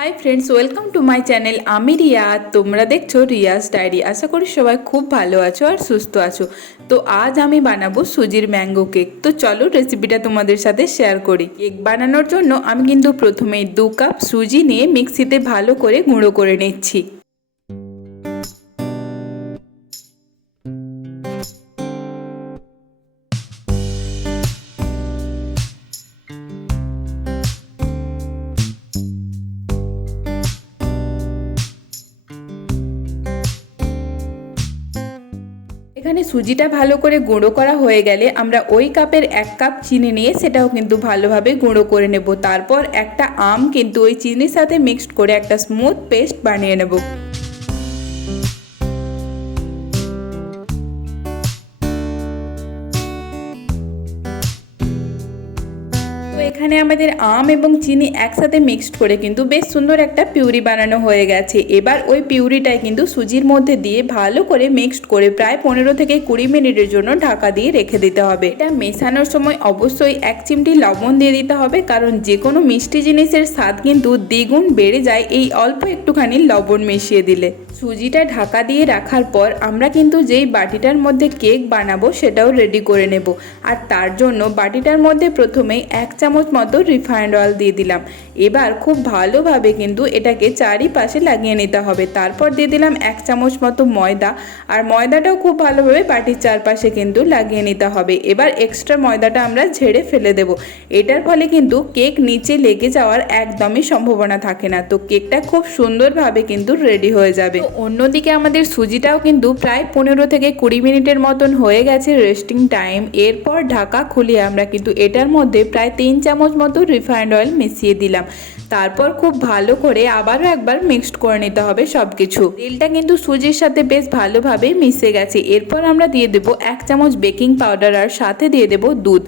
Hi friends welcome to my channel আমি রিয়া। তোমরা দেখছ রিয়াস ডায়েরি। আশা করি সবাই খুব ভালো আছো আর সুস্থ আছো। তো আজ আমি বানাবো সুজির ম্যাঙ্গো কেক। তো চলো রেসিপিটা তোমাদের সাথে শেয়ার করি। কেক বানানোর জন্য আমি কিন্তু প্রথমে দু কাপ সুজি নিয়ে মিক্সিতে ভালো করে গুঁড়ো করে নিচ্ছি। এখানে সুজিটা ভালো করে গুঁড়ো করা হয়ে গেলে আমরা ওই কাপের এক কাপ চিনি নিয়ে সেটাও কিন্তু ভালোভাবে গুঁড়ো করে নেব। তারপর একটা আম কিন্তু ওই চিনির সাথে মিক্সড করে একটা স্মুথ পেস্ট বানিয়ে নেব। এখানে আমাদের আম এবং চিনি একসাথে মিক্সড করে কিন্তু বেশ সুন্দর একটা পিউরি বানানো হয়ে গেছে। এবার ওই পিউরিটাই কিন্তু সুজির মধ্যে দিয়ে ভালো করে মিক্সড করে প্রায় পনেরো থেকে কুড়ি মিনিটের জন্য ঢাকা দিয়ে রেখে দিতে হবে। এটা মেশানোর সময় অবশ্যই এক চিমটি লবণ দিয়ে দিতে হবে, কারণ যে কোনো মিষ্টি জিনিসের স্বাদ কিন্তু দ্বিগুণ বেড়ে যায় এই অল্প একটুখানি লবণ মিশিয়ে দিলে। সুজিটা ঢাকা দিয়ে রাখার পর আমরা কিন্তু যেই বাটিটার মধ্যে কেক বানাবো সেটাও রেডি করে নেব। আর তার জন্য বাটিটার মধ্যে প্রথমেই এক চামচ মতো রিফাইন্ড অয়েল দিয়ে দিলাম। এবার খুব ভালোভাবে কিন্তু এটাকে চারিপাশে লাগিয়ে নিতে হবে। তারপর দিয়ে দিলাম এক চামচ মতো ময়দা। আর ময়দাটাও খুব ভালোভাবে বাটির চারপাশে কিন্তু লাগিয়ে নিতে হবে। এবার এক্সট্রা ময়দাটা আমরা ঝেড়ে ফেলে দেব। এটার ফলে কিন্তু কেক নিচে লেগে যাওয়ার একদমই সম্ভাবনা থাকে না। তো কেকটা খুব সুন্দরভাবে কিন্তু রেডি হয়ে যাবে। অন্যদিকে আমাদের সুজিটাও কিন্তু প্রায় পনেরো থেকে কুড়ি মিনিটের মতন হয়ে গেছে রেস্টিং টাইম এরপর ঢাকা খুলিয়ে আমরা কিন্তু এটার মধ্যে প্রায় তিন চামচ মতো রিফাইন্ড অয়েল মিশিয়ে দিলাম। তারপর খুব ভালো করে আবারও একবার মিক্সড করে নিতে হবে সব কিছু তেলটা কিন্তু সুজির সাথে বেশ ভালোভাবে মিশে গেছে। এরপর আমরা দিয়ে দেবো এক চামচ বেকিং পাউডার আর সাথে দিয়ে দেবো দুধ।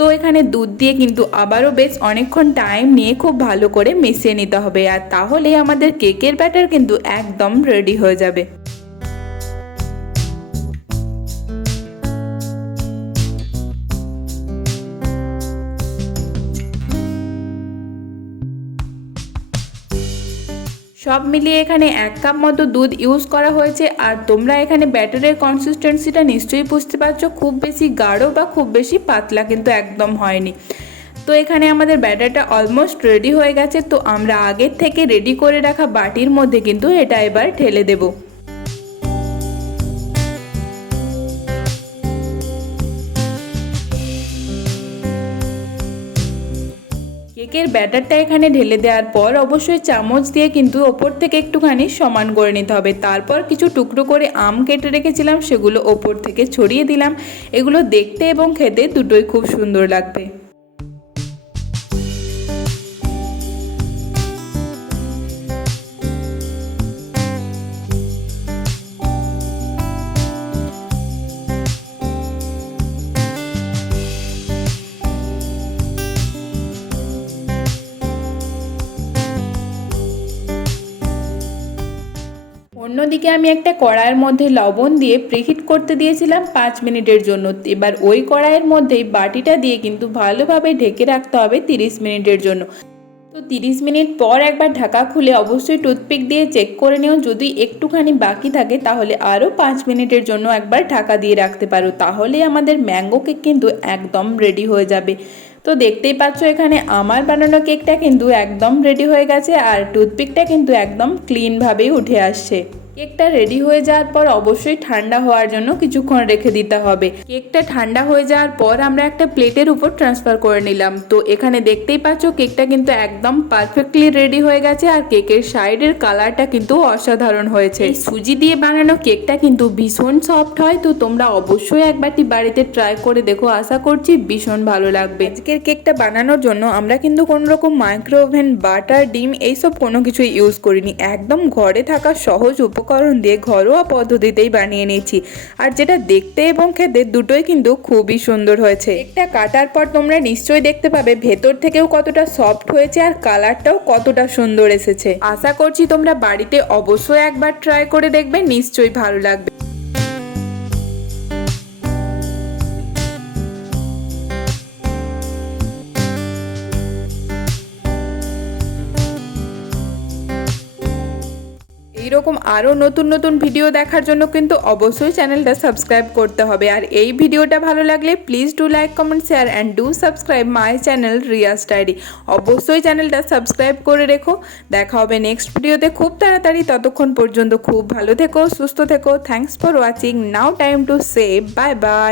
তো এখানে দুধ দিয়ে কিন্তু আবারও বেশ অনেকক্ষণ টাইম নিয়ে খুব ভালো করে মিশিয়ে নিতে হবে। আর তাহলে আমাদের কেকের ব্যাটার কিন্তু একদম রেডি হয়ে যাবে। সব মিলিয়ে এখানে এক কাপ মতো দুধ ইউজ করা হয়েছে। আর তোমরা এখানে ব্যাটারের কনসিস্টেন্সিটা নিশ্চয়ই বুঝতে পারছ। খুব বেশি গাঢ় বা খুব বেশি পাতলা কিন্তু একদম হয়নি। তো এখানে আমাদের ব্যাটারটা অলমোস্ট রেডি হয়ে গেছে। তো আমরা আগের থেকে রেডি করে রাখা বাটির মধ্যে কিন্তু এটা এবার ঠেলে দেবো। কেকের ব্যাটারটা এখানে ঢেলে দেওয়ার পর অবশ্যই চামচ দিয়ে কিন্তু ওপর থেকে একটুখানি সমান করে নিতে হবে। তারপর কিছু টুকরো করে আম কেটে রেখেছিলাম, সেগুলো ওপর থেকে ছড়িয়ে দিলাম। এগুলো দেখতে এবং খেতে দুটোই খুব সুন্দর লাগবে। অন্যদিকে আমি একটা কড়াইয়ের মধ্যে লবণ দিয়ে প্রিহিট করতে দিয়েছিলাম পাঁচ মিনিটের জন্য। এবার ওই কড়াইয়ের মধ্যেই বাটিটা দিয়ে কিন্তু ভালোভাবে ঢেকে রাখতে হবে তিরিশ মিনিটের জন্য। তো তিরিশ মিনিট পর একবার ঢাকা খুলে অবশ্যই টুথপিক দিয়ে চেক করে নিও। যদি একটুখানি বাকি থাকে, তাহলে আরও পাঁচ মিনিটের জন্য একবার ঢাকা দিয়ে রাখতে পারো। তাহলে আমাদের ম্যাঙ্গো কেক কিন্তু একদম রেডি হয়ে যাবে। তো দেখতেই পাচ্ছ এখানে আমার বানানো কেকটা কিন্তু একদম রেডি হয়ে গেছে, আর টুথপিকটা কিন্তু একদম ক্লিনভাবেই উঠে আসছে। কেকটা রেডি হয়ে যাওয়ার পর অবশ্যই ঠান্ডা হওয়ার জন্য কিছুক্ষণ রেখে দিতে হবে। কেকটা ঠান্ডা হয়ে যাওয়ার পর আমরা একটা প্লেটের উপর ট্রান্সফার করে নিলাম। তো এখানে দেখতেই পাচ্ছ কেকটা কিন্তু একদম পারফেক্টলি রেডি হয়ে গেছে আর কেকের সাইডের কালারটা কিন্তু অসাধারণ হয়েছে। সুজি দিয়ে বানানো কেকটা কিন্তু ভীষণ সফট হয়, তো তোমরা অবশ্যই একবারটি বাড়িতে ট্রাই করে দেখো। আশা করছি ভীষণ ভালো লাগবে। আজকের কেকটা বানানোর জন্য আমরা কিন্তু কোনো রকম মাইক্রো ওভেন বাটার ডিম এইসব কোনো কিছুই ইউজ করিনি। একদম ঘরে থাকা সহজ উপকরণ উপকরণ দিয়ে ঘরোয়া পদ্ধতিতেই বানিয়ে নিয়েছি। আর যেটা দেখতে এবং খেতে দুটোই কিন্তু খুবই সুন্দর হয়েছে। একটা কাটার পর তোমরা নিশ্চয়ই দেখতে পাবে ভেতর থেকেও কতটা সফট হয়েছে আর কালারটাও কতটা সুন্দর এসেছে। আশা করছি তোমরা বাড়িতে অবশ্যই একবার ট্রাই করে দেখবে, নিশ্চয়ই ভালো লাগবে। এইরকম আরও নতুন নতুন ভিডিও দেখার জন্য কিন্তু অবশ্যই চ্যানেলটা সাবস্ক্রাইব করতে হবে। আর এই ভিডিওটা ভালো লাগলে please do like comment share and do subscribe my channel Riya's diary অবশ্যই চ্যানেলটা সাবস্ক্রাইব করে রেখো। দেখা হবে নেক্সট ভিডিওতে। খুব তাড়াতাড়ি ততক্ষণ পর্যন্ত খুব ভালো থেকো, সুস্থ থেকো। Thanks for watching now time to say bye bye